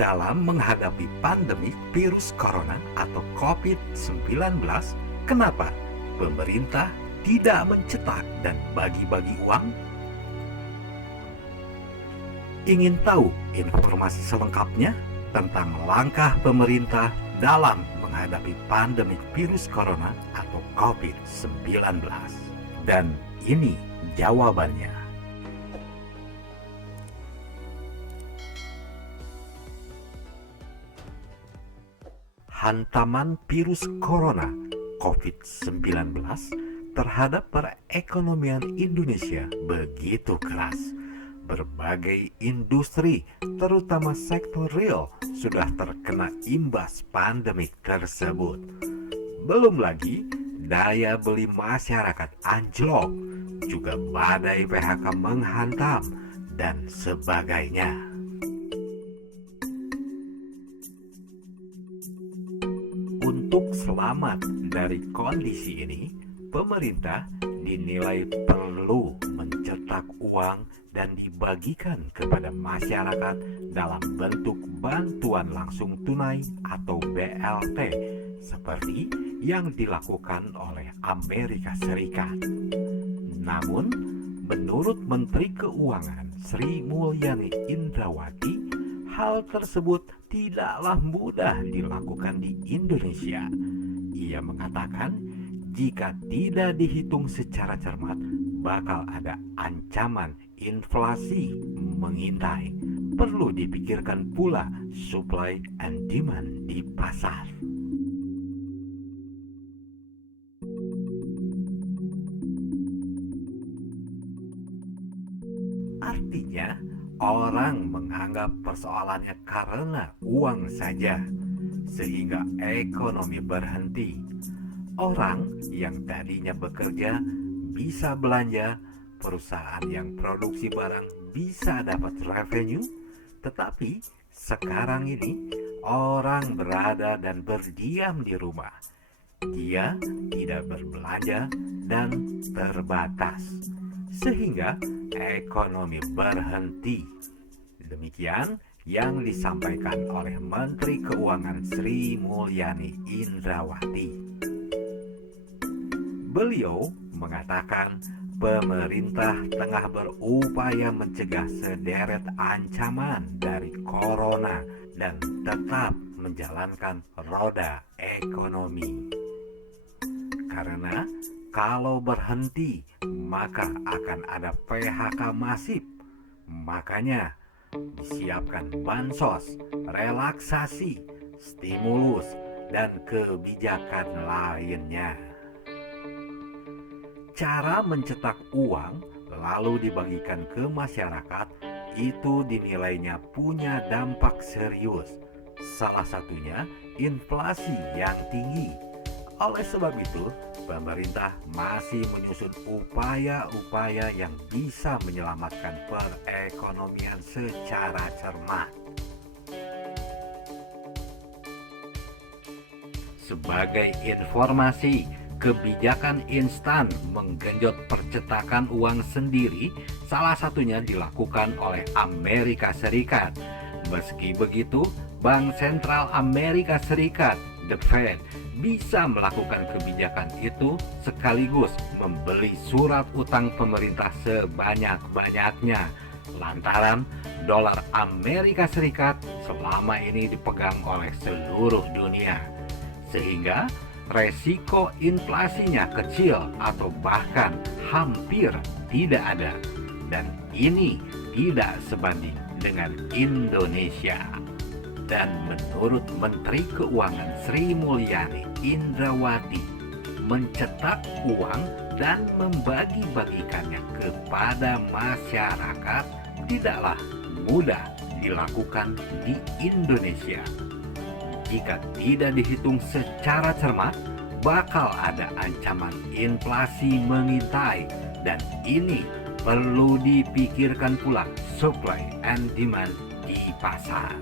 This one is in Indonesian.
Dalam menghadapi pandemi virus corona atau COVID-19, kenapa pemerintah tidak mencetak dan bagi-bagi uang? Ingin tahu informasi selengkapnya tentang langkah pemerintah dalam menghadapi pandemi virus corona atau COVID-19? Dan ini jawabannya. Hantaman virus corona COVID-19 terhadap perekonomian Indonesia begitu keras. Berbagai industri, terutama sektor real, sudah terkena imbas pandemik tersebut. Belum lagi daya beli masyarakat anjlok, juga badai PHK menghantam, dan sebagainya. Untuk selamat dari kondisi ini, pemerintah dinilai perlu mencetak uang dan dibagikan kepada masyarakat dalam bentuk bantuan langsung tunai atau BLT seperti yang dilakukan oleh Amerika Serikat. Namun, menurut Menteri Keuangan Sri Mulyani Indrawati, hal tersebut tidaklah mudah dilakukan di Indonesia. Ia mengatakan, jika tidak dihitung secara cermat, bakal ada ancaman inflasi mengintai. Perlu dipikirkan pula supply and demand di pasar. Artinya, orang menganggap persoalannya karena uang saja, sehingga ekonomi berhenti. Orang yang tadinya bekerja bisa belanja, perusahaan yang produksi barang bisa dapat revenue, tetapi sekarang ini orang berada dan berdiam di rumah. Dia tidak berbelanja dan terbatas, sehingga ekonomi berhenti. Demikian yang disampaikan oleh Menteri Keuangan Sri Mulyani Indrawati. Beliau mengatakan pemerintah tengah berupaya mencegah sederet ancaman dari corona dan tetap menjalankan roda ekonomi. Karena kalau berhenti, maka akan ada PHK masif. Makanya disiapkan bansos, relaksasi, stimulus, dan kebijakan lainnya. Cara mencetak uang lalu dibagikan ke masyarakat itu dinilainya punya dampak serius. Salah satunya inflasi yang tinggi. Oleh sebab itu, pemerintah masih menyusun upaya-upaya yang bisa menyelamatkan perekonomian secara cermat. Sebagai informasi, kebijakan instan menggenjot percetakan uang sendiri salah satunya dilakukan oleh Amerika Serikat. Meski begitu, Bank Sentral Amerika Serikat, The Fed, bisa melakukan kebijakan itu sekaligus membeli surat utang pemerintah sebanyak-banyaknya lantaran dolar Amerika Serikat selama ini dipegang oleh seluruh dunia, sehingga resiko inflasinya kecil atau bahkan hampir tidak ada. Dan ini tidak sebanding dengan Indonesia. Dan menurut Menteri Keuangan Sri Mulyani Indrawati, mencetak uang dan membagi-bagikannya kepada masyarakat tidaklah mudah dilakukan di Indonesia. Jika tidak dihitung secara cermat, bakal ada ancaman inflasi mengintai, dan ini perlu dipikirkan pula supply and demand di pasar.